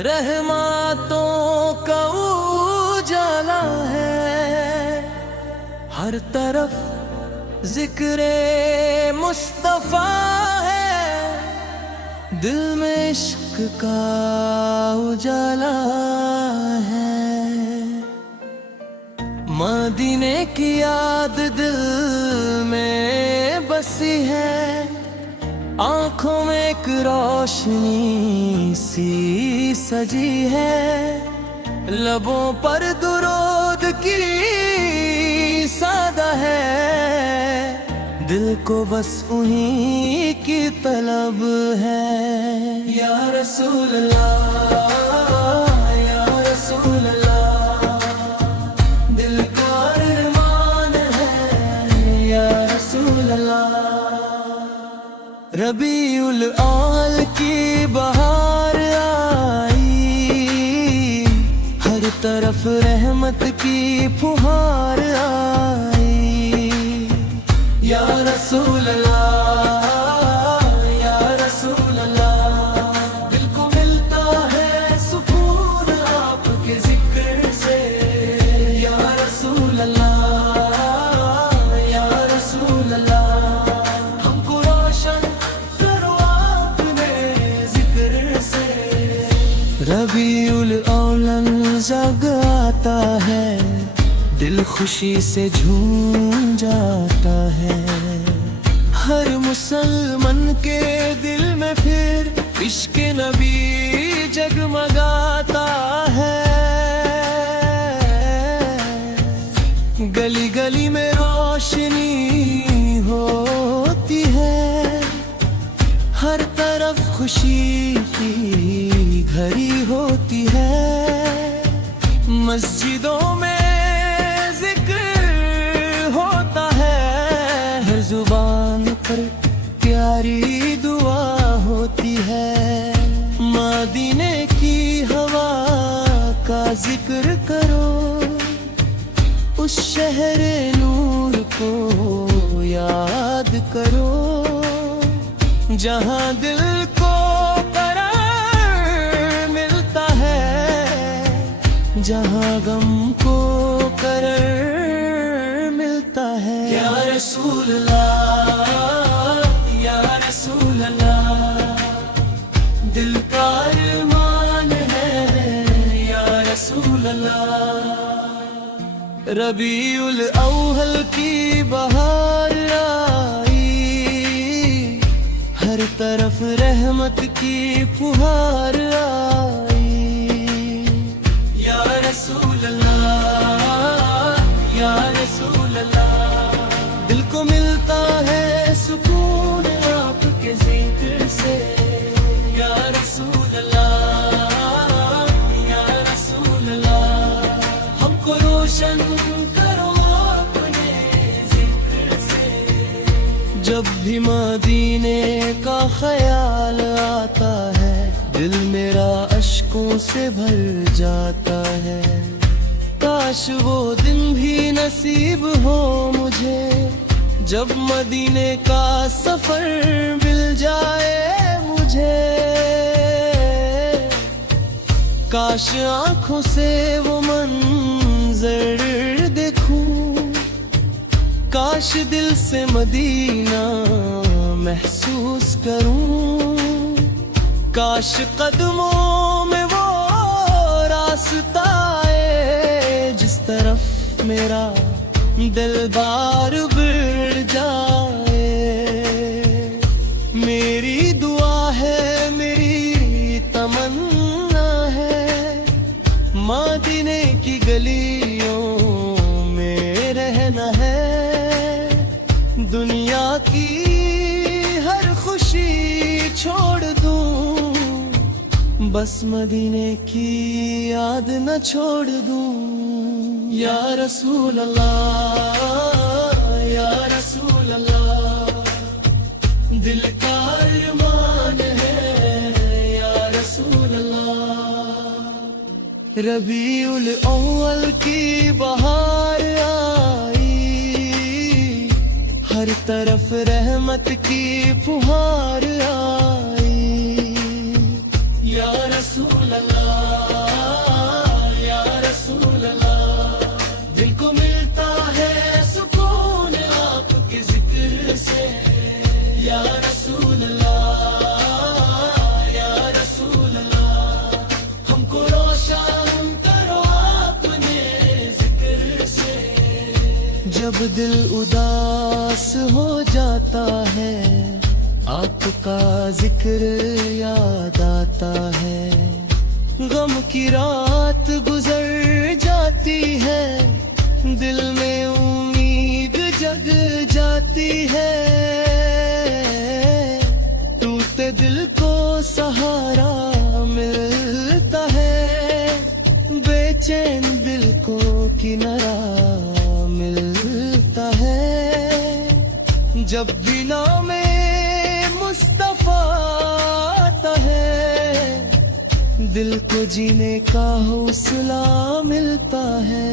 रहमतों का उजाला है, हर तरफ जिक्रे मुस्तफा है, दिल में इश्क का उजाला है। मदीने की याद दिल में बसी है, आंखों में एक रोशनी सी सजी है, लबों पर दुरूद की सादा है, दिल को बस उन्हीं की तलब है। या रसूल अल्लाह, या रसूल अल्लाह, दिल का अरमान है, या रसूल अल्लाह। रबीउल अव्वल की बहार आई, हर तरफ रहमत की फुहार आई। या रसूल अल्लाह, या रसूल अल्लाह, दिल को मिलता है सुकून आपके जिक्र से। या रसूल अल्लाह, या रसूल अल्लाह, हमको रोशन रबीउल अव्वल जग आता है, दिल खुशी से झूम जाता है, हर मुसलमान के दिल में फिर इश्क नबी जगमगाता है। गली गली में रोशनी होती है, हर तरफ खुशी की घड़ी होती है, मस्जिदों में जिक्र होता है, हर जुबान पर प्यारी दुआ होती है। मदीने की हवा का जिक्र करो, उस शहर नूर को याद करो, जहाँ दिल को करार मिलता है, जहाँ गम को करार मिलता है। या रसूल अल्लाह, या रसूल अल्लाह, दिल का अरमान है, या रसूल अल्लाह। रबीउल अव्वल की बहार आई, हर तरफ रहमत की फुहार आई। या रसूल अल्लाह, या रसूल अल्लाह, दिल को मिलता है सुकून आपके जिक्र से। या रसूल अल्लाह, या रसूल अल्लाह, हमको रोशन करो अपने जिक्र से। जब भी मदीने का ख्याल आता है, दिल मेरा अश्कों से भर जाता है। काश वो दिन भी नसीब हो मुझे, जब मदीने का सफर मिल जाए मुझे। काश आँखों से वो मंजर देखूं, काश दिल से मदीना महसूस करूं, काश कदमों में वो रास्ता आए, जिस तरफ मेरा दिल बार बढ़ जाए। मेरी दुआ है, मेरी तमन्ना है, मदीने की गलियों में रहना है। दुनिया की हर खुशी छोड़ दूं, बस मदीने की याद न छोड़ दूं। या रसूल अल्लाह, या रसूल अल्लाह, दिल का अरमान है, या रसूल अल्लाह। रबीउल अव्वल की बहार आई, हर तरफ रहमत की फुहार आई। या रसूल अल्लाह, जब दिल उदास हो जाता है, आपका जिक्र याद आता है। गम की रात गुजर जाती है, दिल में उम्मीद जग जाती है। टूटे दिल को सहारा मिलता है, बेचैन दिल को किनारा मिलता है। जब भी नामे मुस्तफा आता है, दिल को जीने का हौसला मिलता है।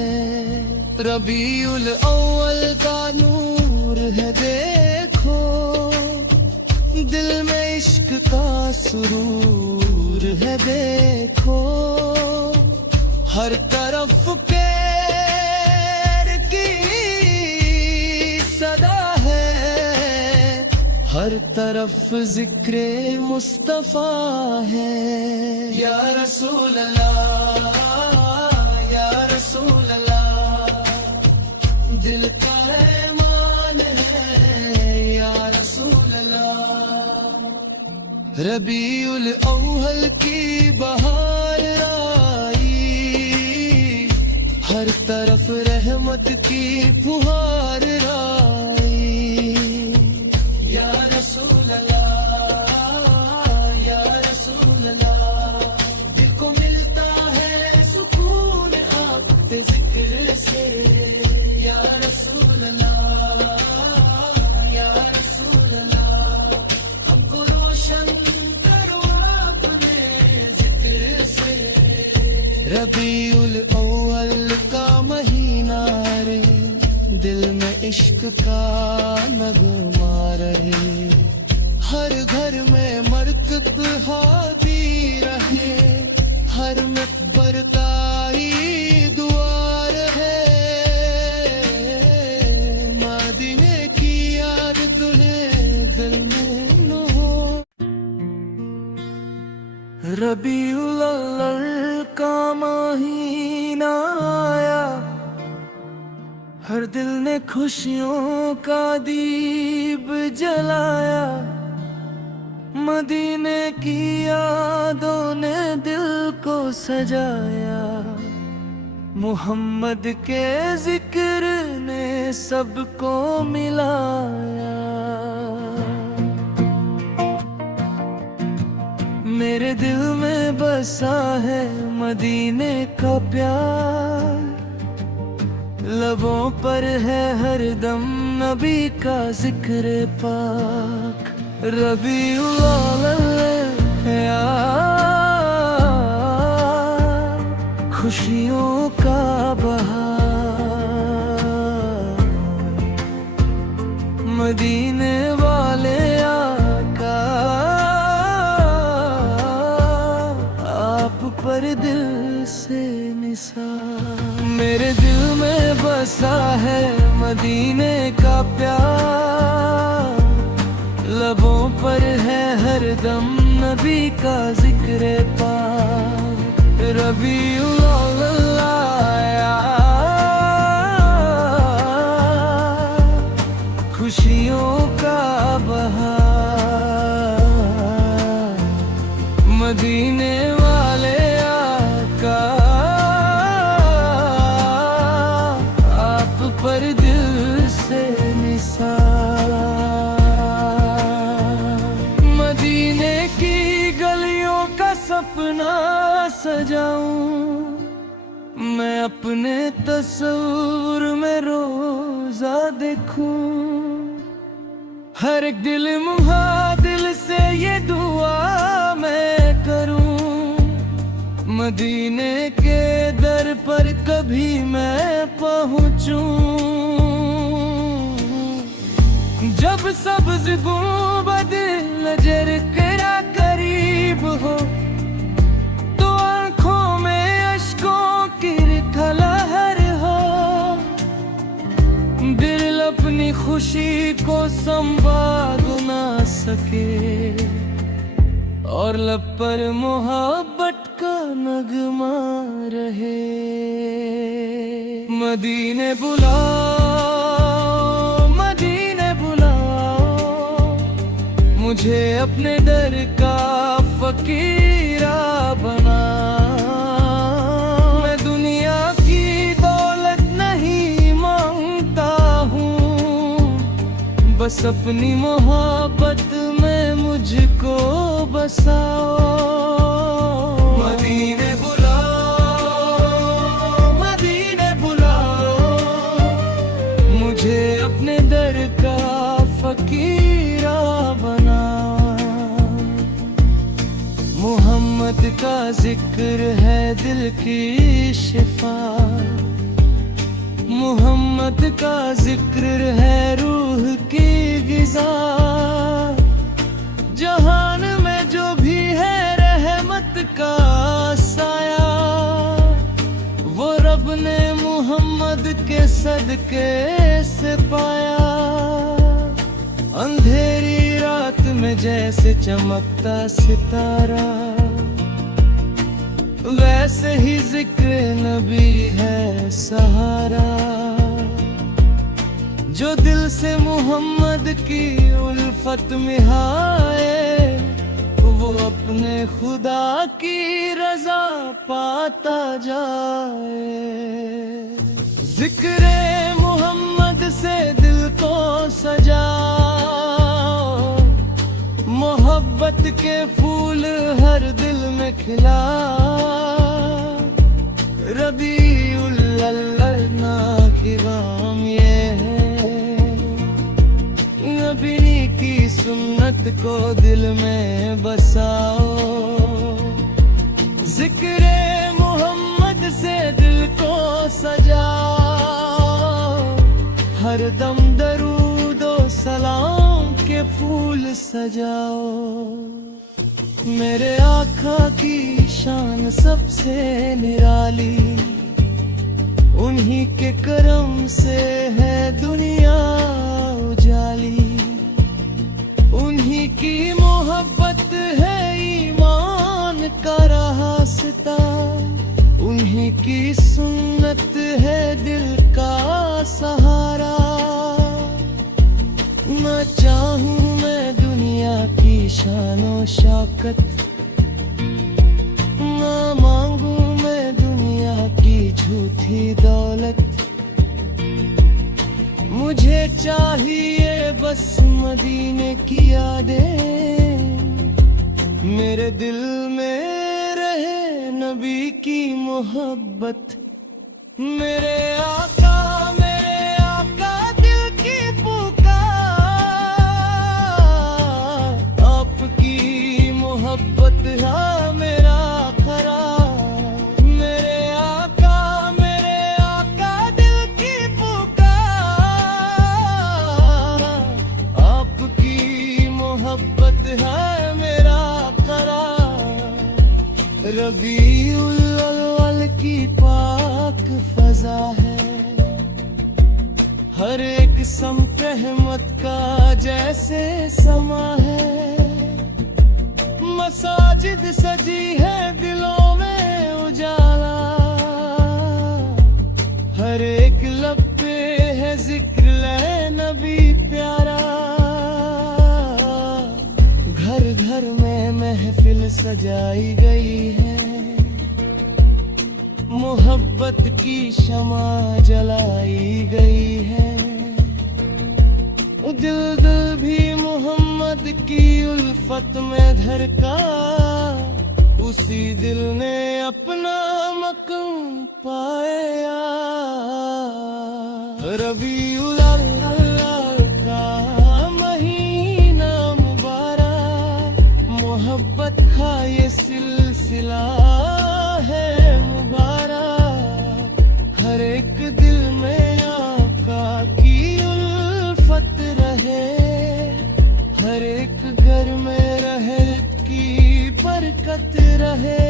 रबीउल अव्वल का नूर है देखो, दिल में इश्क का सुरूर है देखो। हर तरफ प्यार की सदा है, हर तरफ जिक्र मुस्तफा है। या रसूल अल्लाह, या रसूल अल्लाह, दिल का ईमान है या रसूल अल्लाह। रबीउल अव्वल की बहार आई, हर तरफ रहमत की फुहार आई। या रसूल अल्लाह, या रसूल अल्लाह, दिल को मिलता है सुकून आपके जिक्र से। या रसूल अल्लाह, या रसूल अल्लाह, हमको रोशन करो अपने जिक्र से। रबीउल अव्वल का महीना रे, दिल में इश्क का नगमा रहे। हर घर में मरकत हादी रहे, हर मकबर का ही दुआ रहे। मदीने की याद दुल्हे दिल में न हो। रबीउल अव्वल का महीना आया, हर दिल ने खुशियों का दीप जलाया। मदीने की यादों ने दिल को सजाया, मोहम्मद के जिक्र ने सबको मिलाया। मेरे दिल में बसा है मदीने का प्यार, लबों पर है हरदम नबी का जिक्र पाक। रबीउल अव्वल या खुशियों का बहार, मदीने वाले आका आप पर दिल से निसार। मेरे दिल में बसा है मदीने का प्यार, लबों पर है हरदम नबी का जिक्र पाक। रबीउल अव्वल आया, खुशियों का बहार, मदीने वाले आका आप पर दिल से निसार। मदीने की गलियों का सपना सजाऊं मैं, अपने तस्वीर में रोजा देखूं। हर एक दिल मुहादिल से ये दुआ मैं करूं, मदीने के दर पर कभी मैं पहुंचूं। जब सब्ज़ गुंबद नजर करा करीब हो, तो आंखों में अश्कों की लहर हो। दिल अपनी खुशी को संभाल ना सके, और लब पर मोहब्बत का नगमा रहे। मदीने बुला मुझे अपने दर का फकीरा बना। मैं दुनिया की दौलत नहीं मांगता हूँ, बस अपनी मोहब्बत में मुझको बसाओ। मदीने बुलाओ, मदीने बुलाओ, मुझे अपने दर का फकीरा बना। मोहम्मद का जिक्र है दिल की शिफा, मोहम्मद का जिक्र है रूह की गिज़ा। जहान में जो भी है रहमत का साया, वो रब ने मोहम्मद के सदके से पाया। अंधेरी रात में जैसे चमकता सितारा, वैसे ही जिक्र नबी है सहारा। जो दिल से मोहम्मद की उल्फत में आए, वो अपने खुदा की रजा पाता जाए। जिक्र मोहम्मद से दिल को सजाओ, मोहब्बत के फूल हर दिल में खिला। रबीउल अव्वल की गाम ये है, नबी की सुन्नत को दिल में बसाओ। जिक्र मोहम्मद से दिल को सजाओ, हर दम दरूद व सलाम के फूल सजाओ। मेरे आका की शान सबसे निराली, उन्हीं के करम से है दुनिया उजाली। उन्हीं की मोहब्बत है ईमान का रास्ता, उन्हीं की सुन्नत है दिल का सहारा। न चाहूं मैं दुनिया की शानो शौकत, न मांगू मैं दुनिया की झूठी दौलत। मुझे चाहिए बस मदीने की यादें, मेरे दिल में रहे नबी की मोहब्बत। मेरे आका दिल की पुकार, आपकी मोहब्बत है मेरा करार। मेरे आका दिल की पुकार, आपकी मोहब्बत है मेरा करार। रबीउल अव्वल की पाक फजा है, हर एक सम्त रहमत का जैसे समा है। मसाजिद सजी है दिलों में उजाला, हर एक लब पे है जिक्र ले नबी प्यारा। घर घर में महफिल सजाई गई है, मोहब्बत की शमा जलाई गई है। दिल भी मोहम्मद की उल्फत में धड़का, उसी दिल ने अपना मकाम पाया। रबीउल अव्वल का महीना मुबारक, मोहब्बत का ये सिलसिला है मुबारक। हर एक दिल में आका की उल्फत रहे, हर एक घर में रहे की बरकत रहे।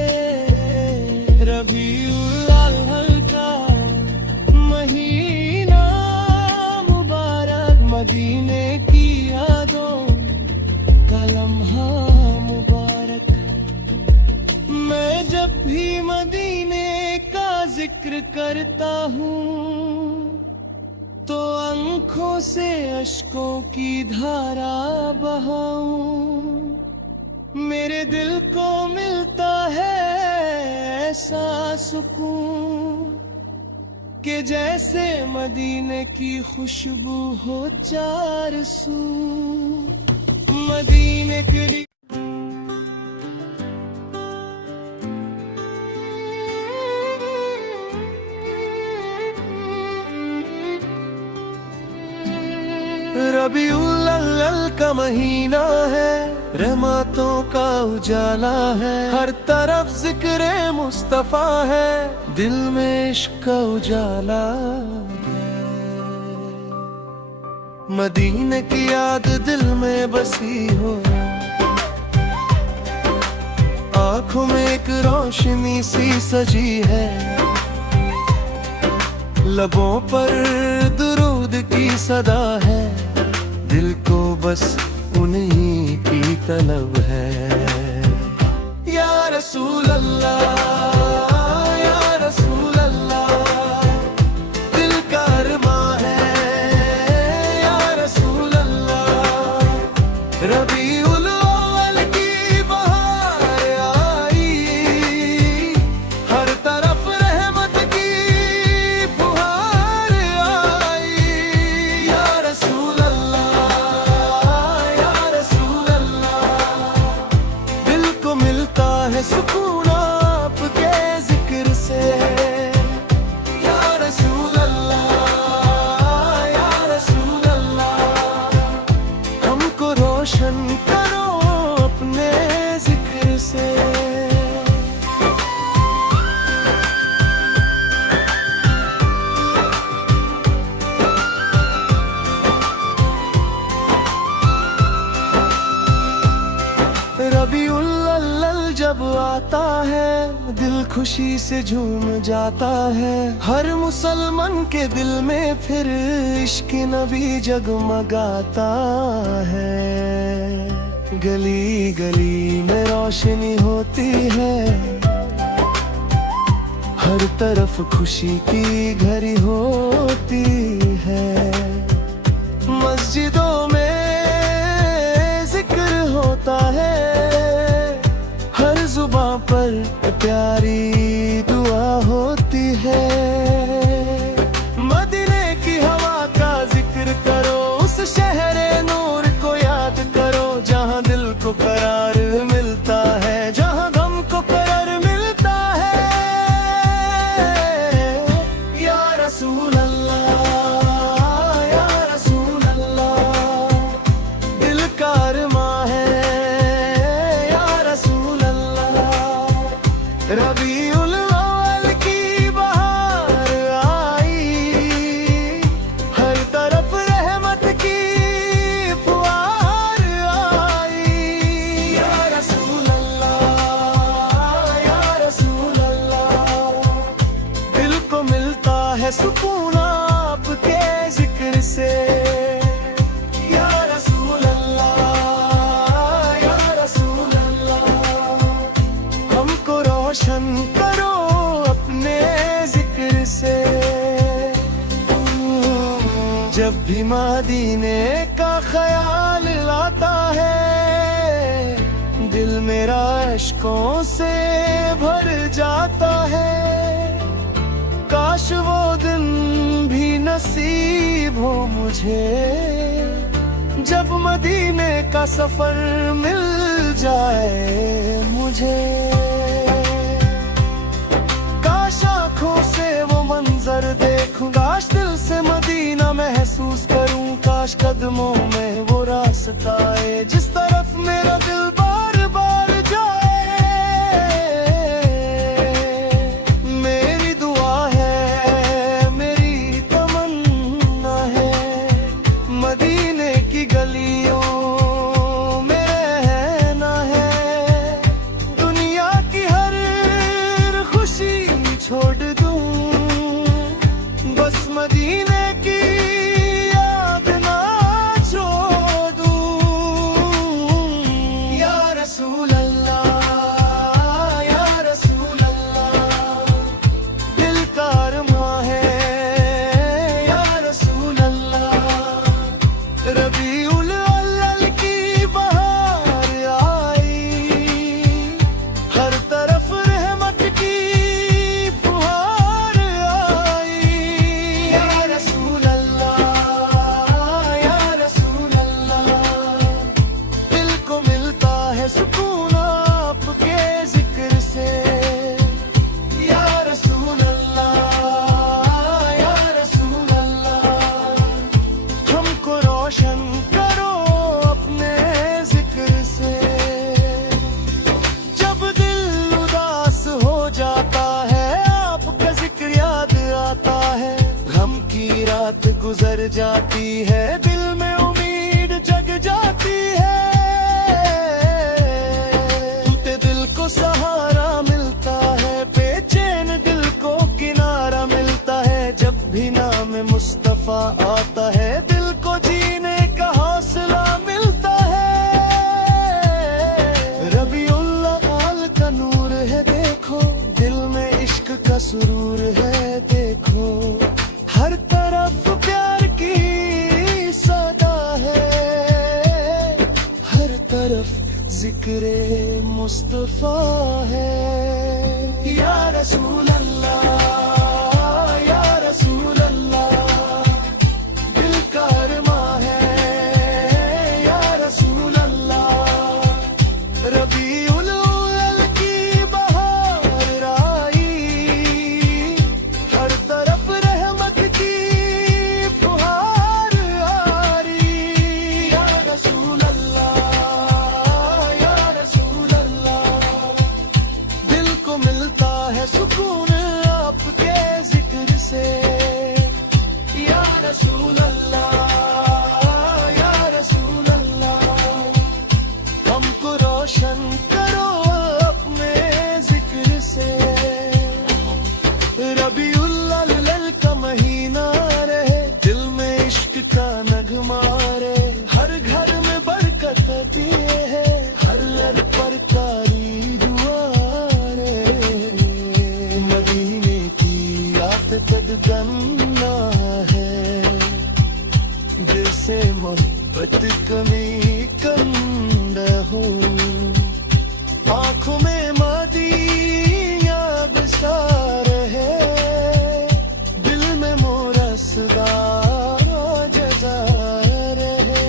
रबीउल अव्वल का महीना मुबारक, मदीने की यादों का लम्हा मुबारक। मैं जब भी मदीने का जिक्र करता हूँ तो आँखों से अश्कों की धारा बहाऊं, मेरे दिल को मिलता है ऐसा सुकून कि जैसे मदीने की खुशबू हो चार सू। मदीने के लिए रबीउल अव्वल का महीना है, रहमतों का उजाला है, हर तरफ जिक्र मुस्तफा है, दिल में इश्क का उजाला है। मदीने की याद दिल में बसी हो, आँखों में एक रोशनी सी सजी है, लबों पर दुरूद की सदा है, दिल को बस उन्हीं की तलब है। या रसूल अल्लाह, या रसूल अल्लाह, दिल का अरमां है, या रसूल अल्लाह। रबीउल अव्वल की बहार आई, हर तरफ रहमत की फुहार आई। या रसूल सुकून आपके जिक्र से। या रसूल अल्लाह, या रसूल अल्लाह, हमको रोशन करो अपने जिक्र से। रबीउल अव्वल जब आता है, दिल खुशी से झूम जाता है, हर मुसलमान के दिल में फिर इश्क नबी जगमगाता है। गली गली में रोशनी होती है, हर तरफ खुशी की घड़ी होती है, मस्जिदों में जिक्र होता है, हर जुबां पर प्यारी दुआ होती है। मदीने की हवा का जिक्र करो, उस शहरे नूर को याद करो, जहां दिल को करार मिलता है, जहां गम को करार मिलता है। या रसूल अल्लाह, या रसूल अल्लाह, दिल का अरमां है, या रसूल अल्लाह। रबीउल अव्वल की बहार आई, हर तरफ रहमत की फुहार आई। या रसूल अल्लाह, या रसूल अल्लाह, दिल को मिलता है सुकून आपके जिक्र से। या रसूल अल्लाह, या रसूल अल्लाह, हमको रोशन करो अपने जिक्र से। जब भी मदीने का ख्याल आता है, दिल मेरा अश्कों से भर जाता है। काश वो दिन भी नसीब हो मुझे, जब मदीने का सफर मिल जाए मुझे। काश आँखों से वो मंजर देखूं, काश दिल से मदीना महसूस करूं, काश कदमों में वो रास्ता है जिस तरफ मेरा दिल बार बार जाए। मेरी दुआ है, मेरी तमन्ना है, मदीने की गलियों में रहना है, दुनिया की हर खुशी छोड़ दूं, बस मदीने की याद ना छोड़ दूं। या जाती है, दिल में उम्मीद जग जाती है। टूटे दिल को सहारा मिलता है, बेचैन दिल को किनारा मिलता है। जब भी नाम मुस्तफा आता है, दिल को जीने का हौसला मिलता है। रबीउल अव्वल का नूर है देखो, दिल में इश्क का सुरूर है देखो। हर तरफ प्यार की सदा है, हर तरफ जिक्रे मुस्तफा है। या रसूल अल्लाह, या रसूल अल्लाह, दिल का अरमां है। या रसूल अल्लाह, रबीउल अव्वल की बहार आई, हर तरफ रहमत की फुहार आ रही। या रसूल अल्लाह, या रसूल अल्लाह, दिल को मिलता है सुकून आपके जिक्र से। या रसूल अल्लाह, या रसूल अल्लाह, हमको रोशन करो अपने जिक्र से। रबीउल अव्वल का महीना रहे, दिल में इश्क का नगमा रहे। हर घर में बरकत आती है, हर लड़ पर कारी दुआ रे। मदीने की आफत गन्ना है, दिल से मोहब्बत कमी कंद हो। आंखों में मदीना बसार है, दिल में मोरा सदा जजार है।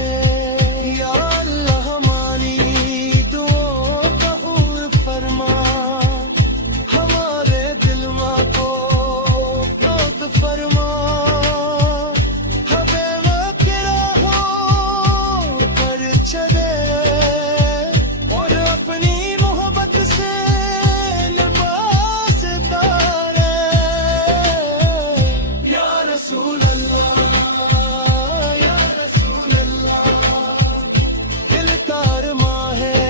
या अल्लाह हमारी दुआओं का कबूल फरमा, हमारे दिलवा को दौद फरमा। हमें वकीरा हो पर चले, और अपनी मोहब्बत से लिबास तारे। या रसूल अल्लाह, या रसूल अल्लाह, दिल का अरमां है।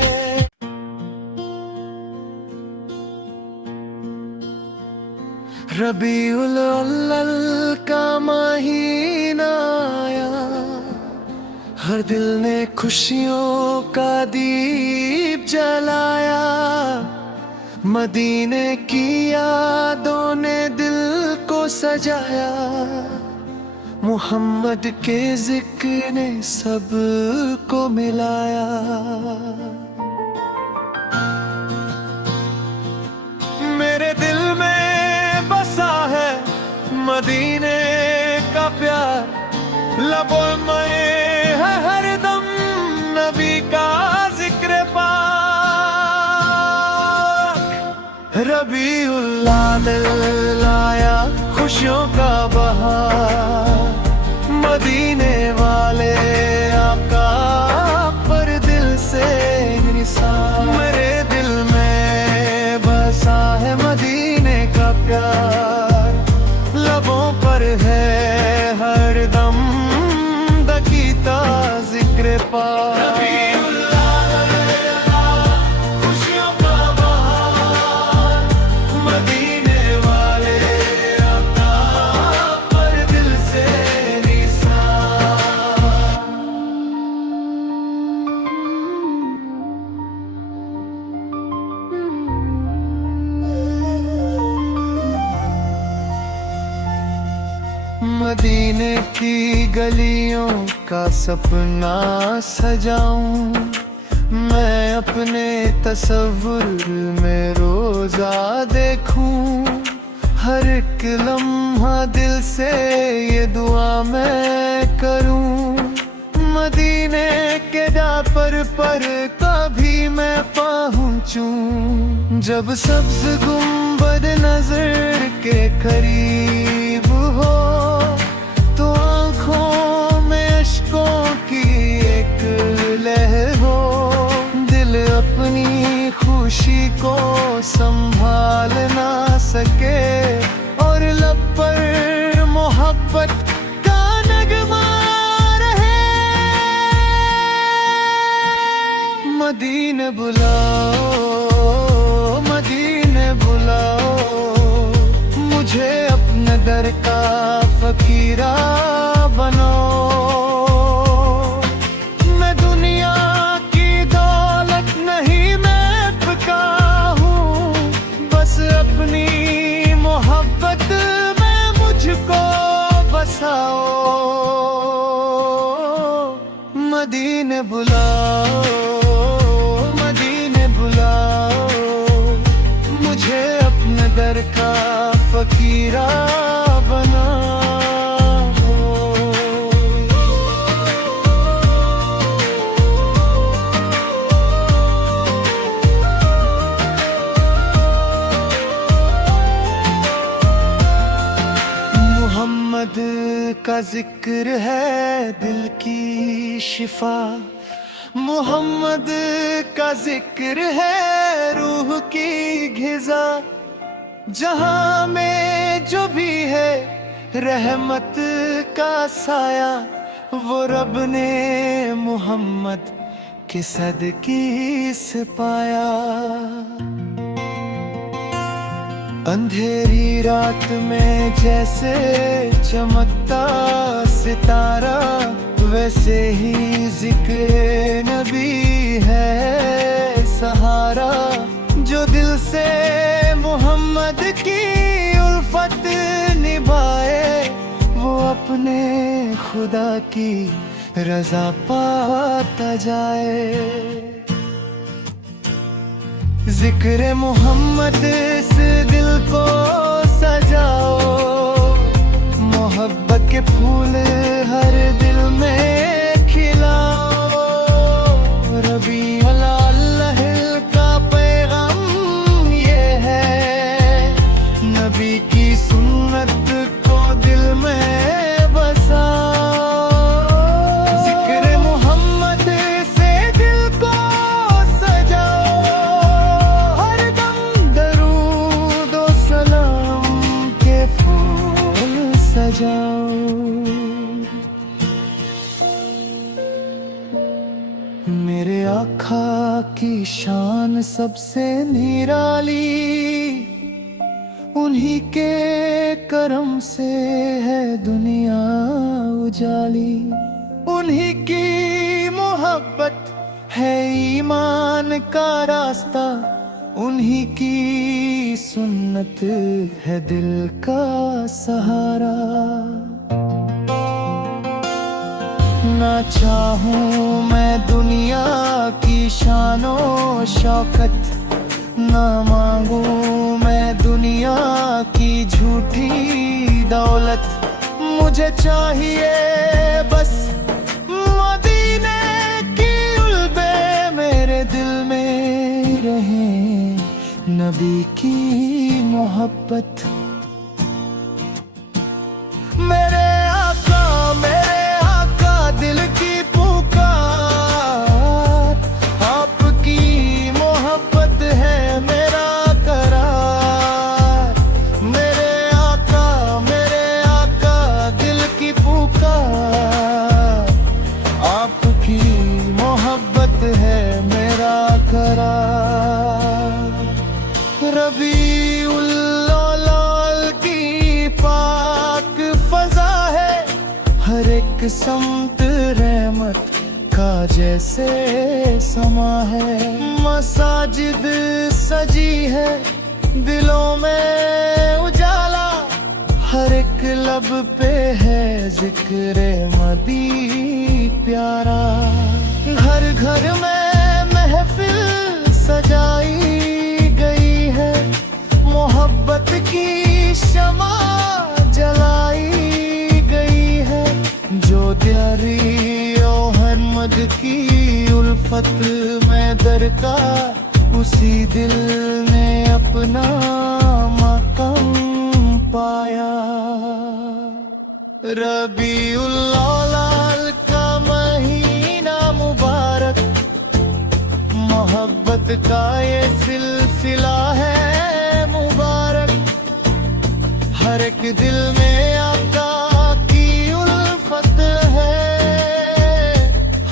रबीउल अव्वल का महीना आया, हर दिल ने खुशियों का दीप जलाया। मदीने की यादों ने दिल को सजाया, मोहम्मद के जिक्र ने सबको मिलाया। मेरे दिल में बसा है मदीने का प्यार, लबों में है हरदम नबी का जिक्र पाक। रबीउल अव्वल आया, खुशियों का बहार, मदीने वाले आका पर दिल से निसार। मेरे दिल में बसा है मदीने का प्यार, लबों पर है हरदम दकीता जिक्र पाक। रबीउल अव्वल, खुशियों का बहार, मदीने वाले आका पर दिल से निसार। मदीने की गलियों का सपना सजाऊं, मैं अपने तसव्वुर में रोजा देखूं। हर एक लम्हा दिल से ये दुआ मैं करूं, मदीने के डापर पर कभी मैं पहुंचूं। जब सब्ज गुंबद नजर के करीब हो, तो आंखों में अश्कों की एक लहर हो। दिल अपनी खुशी को संभाल ना सके, और लब पर मोहब्बत का नगमा मदीने बुलाओ, मदीने बुलाओ, मुझे अपने दर का फकीरा बनाओ। मैं दुनिया की दौलत नहीं मैं पका हूँ, बस अपनी मोहब्बत में मुझको बसाओ। मदीने बुलाओ, मदीने बुलाओ, मुझे अपने दर का फकीरा बनाओ। मोहम्मद का जिक्र है दिल की शिफा, मोहम्मद का जिक्र है रूह की ग़िज़ा। जहां में जो भी है रहमत का साया, वो रब ने मोहम्मद के सदके से पाया। अंधेरी रात में जैसे चमकता सितारा, वैसे ही जिक्र नबी है सहारा। जो दिल से मोहम्मद की उल्फत निभाए, वो अपने खुदा की रजा पाता जाए। जिक्र मोहम्मद से दिल को सजाओ, मोहब्बत के फूल हर दिल में खिलाओ। रबी अल्लाह का पैगाम ये है, नबी की सुन्नत को दिल में बसाओ। जिक्र मोहम्मद से दिल को सजाओ, हर दम दरूद व सलाम के फूल सजाओ। मेरे आका की शान सबसे निराली, उन्हीं के करम से है दुनिया उजाली। उन्हीं की मोहब्बत है ईमान का रास्ता, उन्हीं की सुन्नत है दिल का सहारा। ना चाहूं मैं दुनिया की शानो शौकत, ना मांगू मैं दुनिया की झूठी दौलत। मुझे चाहिए बस मदीने की उल्बे मेरे दिल में रहे, नबी की मोहब्बत। मेरे आका दिल की पुकार, आपकी मोहब्बत है मेरा करार। मेरे आका दिल की पुकार, आपकी मोहब्बत है मेरा करार। रबीउल अव्वल की पाक फजा है, हर एक समत रहमत का जैसे समा है। मसाजिद सजी है, दिलों में उजाला, हर एक लब पे है जिक्र मदी प्यारा। घर घर में महफिल सजाई गई है, मोहब्बत की शमा जलाई गई है। जो दियारी अहमद की उल्फत में दरकार, उसी दिल ने अपना मकाम पाया। रबीउल अव्वल का महीना मुबारक, मोहब्बत का ये सिलसिला है मुबारक। हर एक दिल में आका की उल्फत है,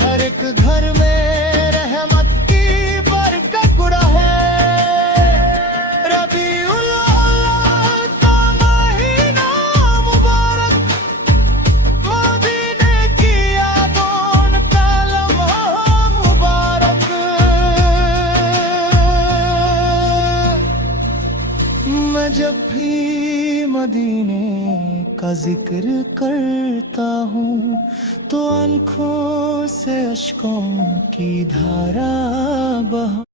हर एक घर में रहमत की का जिक्र करता हूँ तो आंखों से अश्कों की धारा बहा